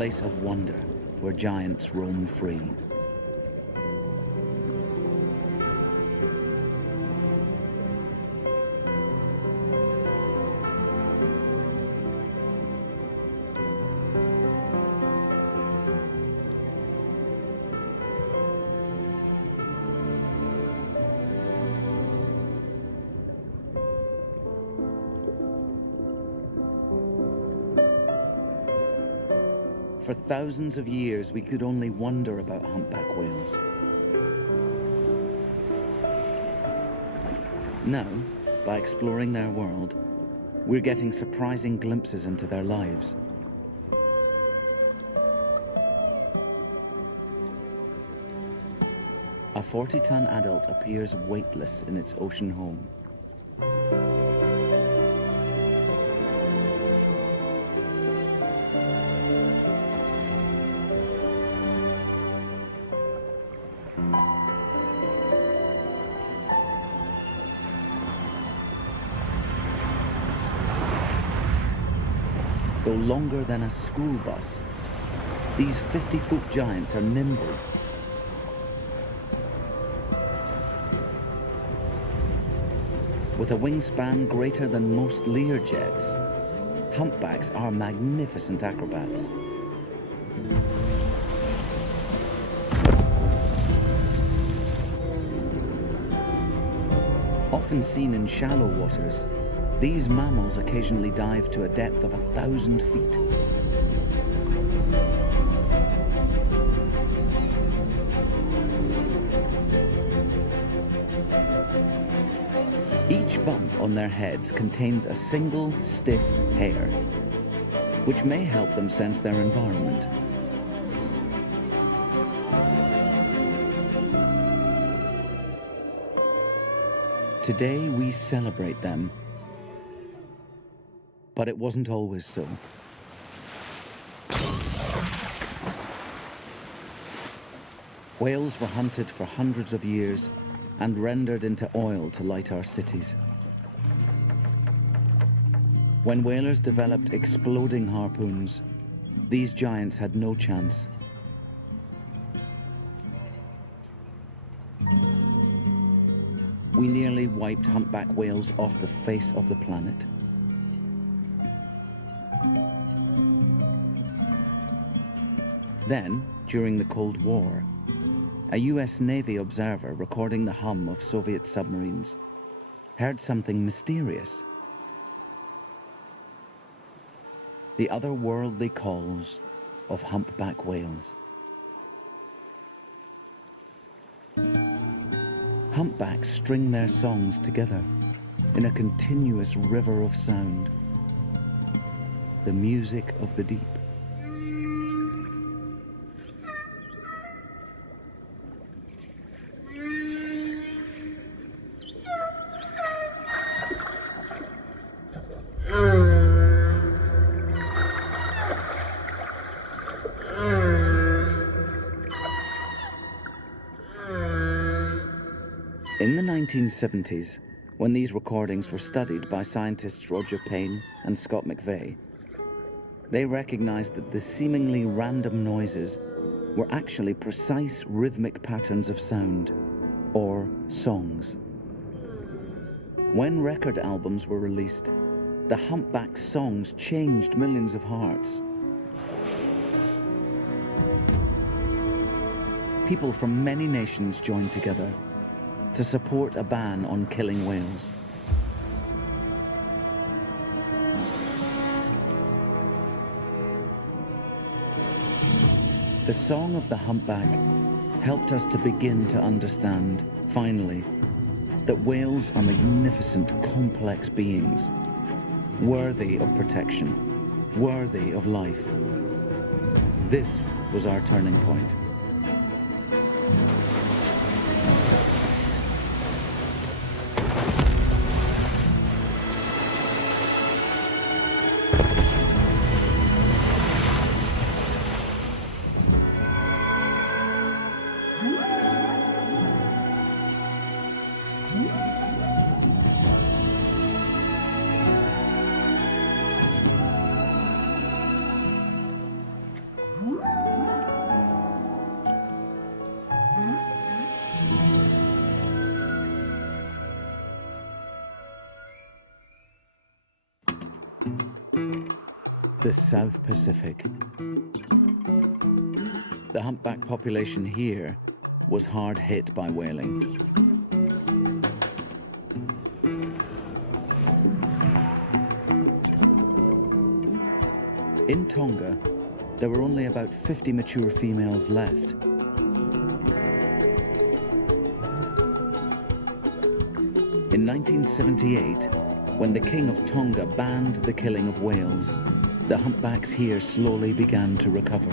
place of wonder where giants roam free. For thousands of years, we could only wonder about humpback whales. Now, by exploring their world, we're getting surprising glimpses into their lives. A 40-ton adult appears weightless in its ocean home. Though longer than a school bus, these 50-foot giants are nimble. With a wingspan greater than most Learjets, humpbacks are magnificent acrobats. Often seen in shallow waters, these mammals occasionally dive to a depth of 1,000 feet. Each bump on their heads contains a single stiff hair, which may help them sense their environment. Today we celebrate them, but it wasn't always so. Whales were hunted for hundreds of years and rendered into oil to light our cities. When whalers developed exploding harpoons, these giants had no chance. We nearly wiped humpback whales off the face of the planet. Then, during the Cold War, a US Navy observer recording the hum of Soviet submarines heard something mysterious. The otherworldly calls of humpback whales. Humpbacks string their songs together in a continuous river of sound, the music of the deep. In the 1970s, when these recordings were studied by scientists Roger Payne and Scott McVeigh, they recognized that the seemingly random noises were actually precise rhythmic patterns of sound, or songs. When record albums were released, the humpback songs changed millions of hearts. People from many nations joined together to support a ban on killing whales. The song of the humpback helped us to begin to understand, finally, that whales are magnificent, complex beings, worthy of protection, worthy of life. This was our turning point. the South Pacific. The humpback population here was hard hit by whaling. In Tonga, there were only about 50 mature females left. In 1978, when the King of Tonga banned the killing of whales, the humpbacks here slowly began to recover,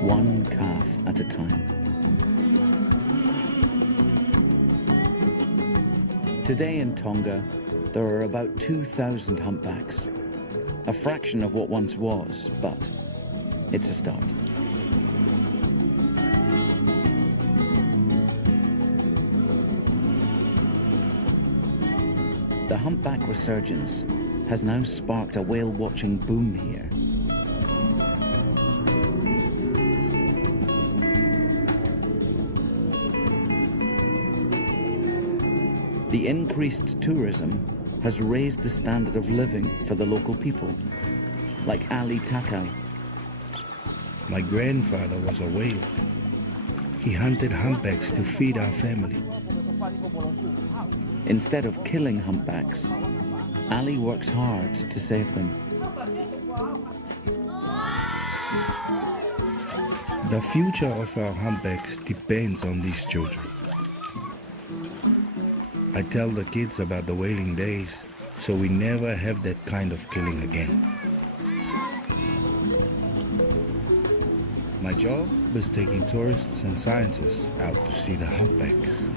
one calf at a time. Today in Tonga, there are about 2,000 humpbacks, a fraction of what once was, but it's a start. The humpback resurgence has now sparked a whale-watching boom here. The increased tourism has raised the standard of living for the local people, like Ali Takau. My grandfather was a whaler. He hunted humpbacks to feed our family. Instead of killing humpbacks, Ali works hard to save them. The future of our humpbacks depends on these children. I tell the kids about the whaling days, so we never have that kind of killing again. My job is taking tourists and scientists out to see the humpbacks.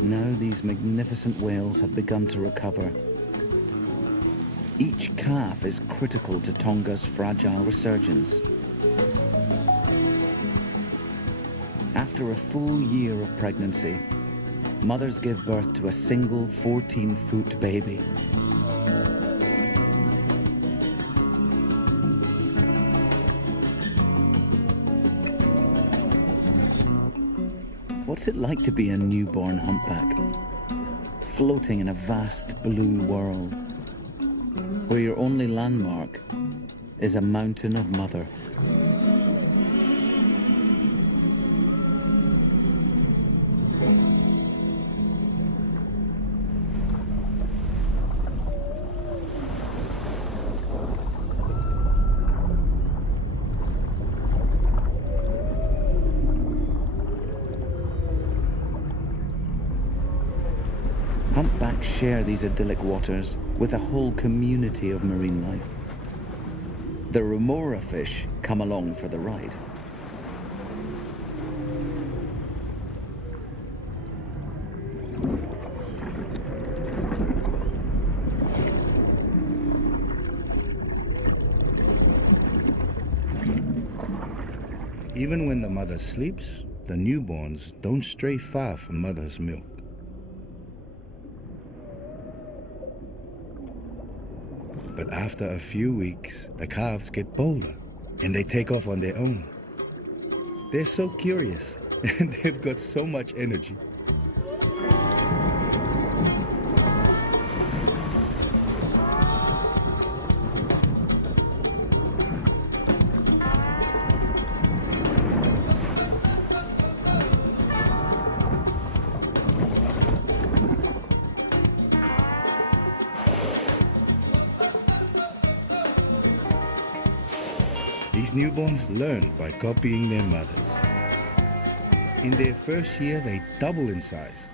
Now these magnificent whales have begun to recover. Each calf is critical to Tonga's fragile resurgence. After a full year of pregnancy, mothers give birth to a single 14-foot baby. What's it like to be a newborn humpback, floating in a vast blue world, where your only landmark is a mountain of mother? Humpbacks share these idyllic waters with a whole community of marine life. The remora fish come along for the ride. Even when the mother sleeps, the newborns don't stray far from mother's milk. But after a few weeks, the calves get bolder and they take off on their own. They're so curious and they've got so much energy. These newborns learn by copying their mothers. In their first year, they double in size.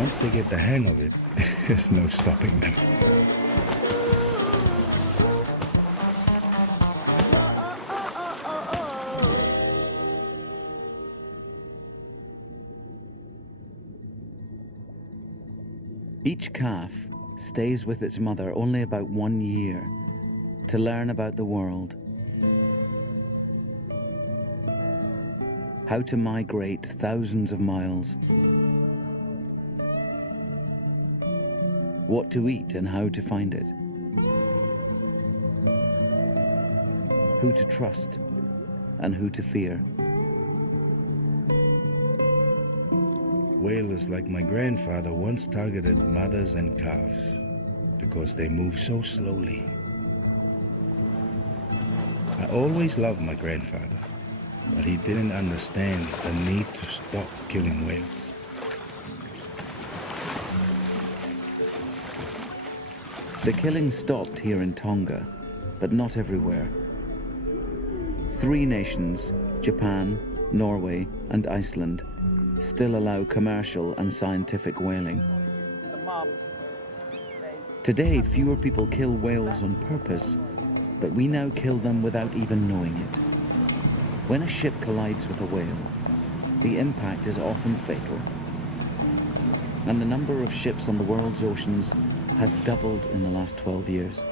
Once they get the hang of it, there's no stopping them. Each calf stays with its mother only about 1 year to learn about the world, how to migrate thousands of miles, what to eat and how to find it, who to trust and who to fear. Whalers like my grandfather once targeted mothers and calves because they move so slowly. I always loved my grandfather, but he didn't understand the need to stop killing whales. The killing stopped here in Tonga, but not everywhere. 3 nations, Japan, Norway, and Iceland, still allow commercial and scientific whaling. Today, fewer people kill whales on purpose, but we now kill them without even knowing it. When a ship collides with a whale, the impact is often fatal, and the number of ships on the world's oceans has doubled in the last 12 years.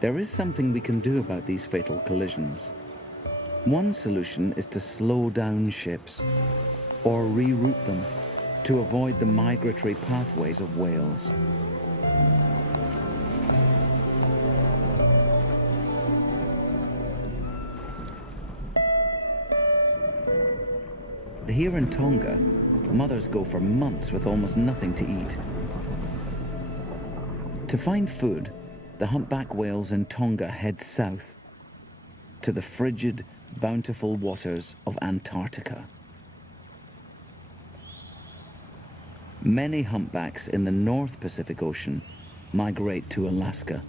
There is something we can do about these fatal collisions. One solution is to slow down ships or reroute them to avoid the migratory pathways of whales. Here in Tonga, mothers go for months with almost nothing to eat. To find food, the humpback whales in Tonga head south to the frigid, bountiful waters of Antarctica. Many humpbacks in the North Pacific Ocean migrate to Alaska.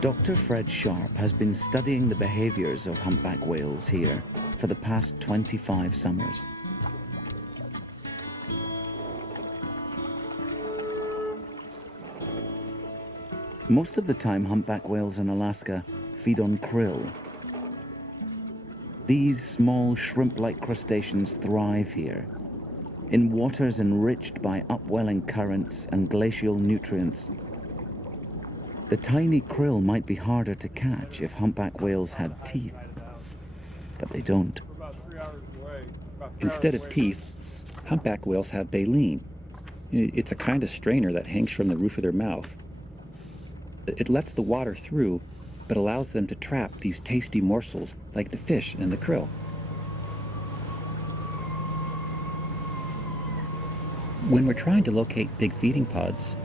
Dr. Fred Sharp has been studying the behaviors of humpback whales here for the past 25 summers. Most of the time, humpback whales in Alaska feed on krill. These small shrimp-like crustaceans thrive here, in waters enriched by upwelling currents and glacial nutrients. The tiny krill might be harder to catch if humpback whales had teeth, but they don't. Instead of teeth, humpback whales have baleen. It's a kind of strainer that hangs from the roof of their mouth. It lets the water through, but allows them to trap these tasty morsels like the fish and the krill. When we're trying to locate big feeding pods,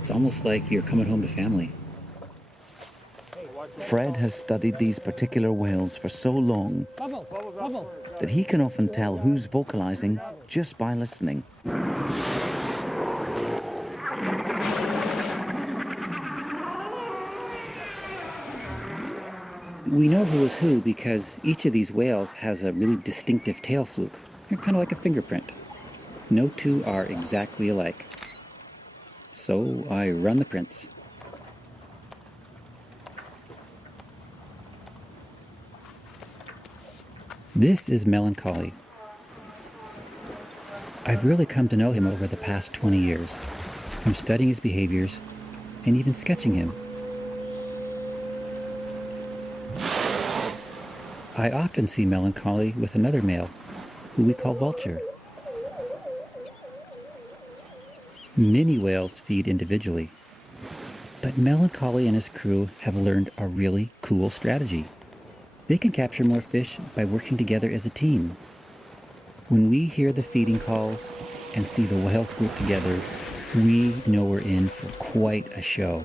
it's almost like you're coming home to family. Fred has studied these particular whales for so long that he can often tell who's vocalizing just by listening. We know who is who because each of these whales has a really distinctive tail fluke. They're kind of like a fingerprint. No two are exactly alike. So I run the prints. This is Melancholy. I've really come to know him over the past 20 years, from studying his behaviors and even sketching him. I often see Melancholy with another male, who we call Vulture. Many whales feed individually, but Melancholy and his crew have learned a really cool strategy. They can capture more fish by working together as a team. When we hear the feeding calls and see the whales group together, we know we're in for quite a show.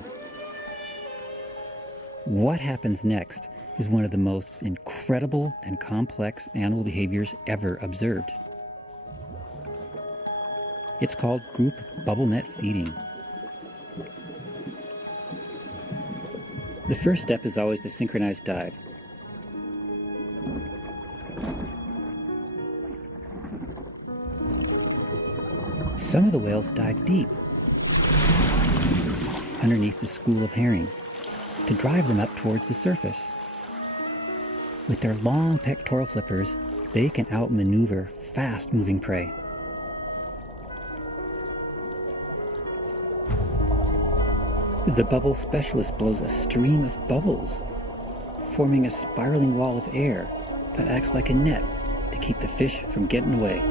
What happens next is one of the most incredible and complex animal behaviors ever observed. It's called group bubble net feeding. The first step is always the synchronized dive. Some of the whales dive deep, underneath the school of herring, to drive them up towards the surface. With their long pectoral flippers, they can outmaneuver fast-moving prey. The bubble specialist blows a stream of bubbles, forming a spiraling wall of air that acts like a net to keep the fish from getting away.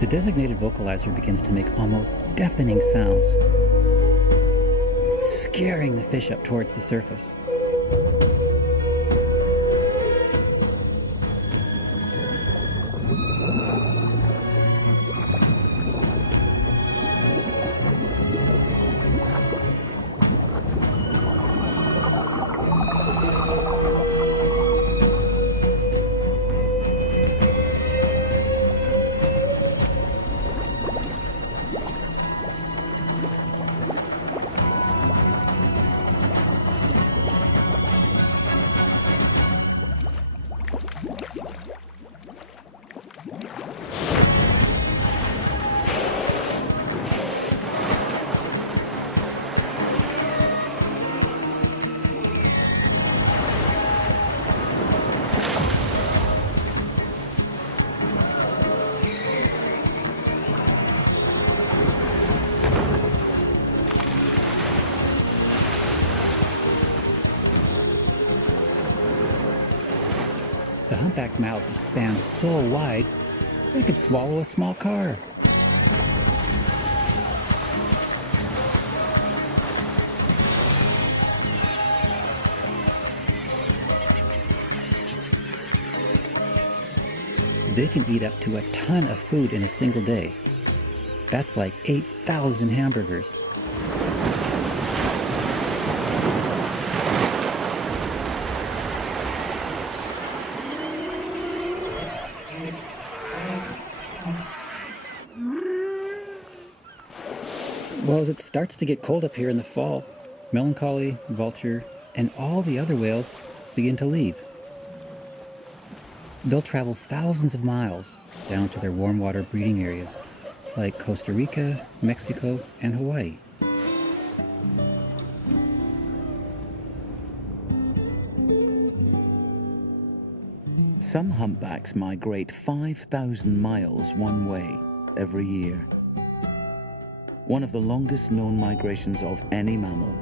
The designated vocalizer begins to make almost deafening sounds, scaring the fish up towards the surface. The humpback mouths expand so wide, they could swallow a small car. They can eat up to a ton of food in a single day. That's like 8,000 hamburgers. Well, as it starts to get cold up here in the fall, Melancholy, Vulture, and all the other whales begin to leave. They'll travel thousands of miles down to their warm water breeding areas like Costa Rica, Mexico, and Hawaii. Some humpbacks migrate 5,000 miles one way every year. One of the longest known migrations of any mammal.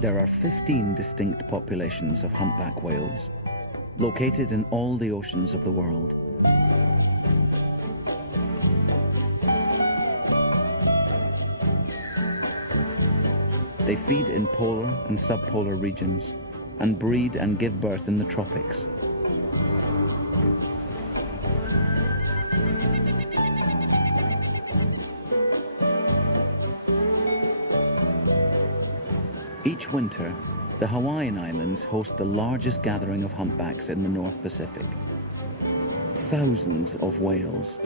There are 15 distinct populations of humpback whales, located in all the oceans of the world. They feed in polar and subpolar regions, and breed and give birth in the tropics. Each winter, the Hawaiian Islands host the largest gathering of humpbacks in the North Pacific. Thousands of whales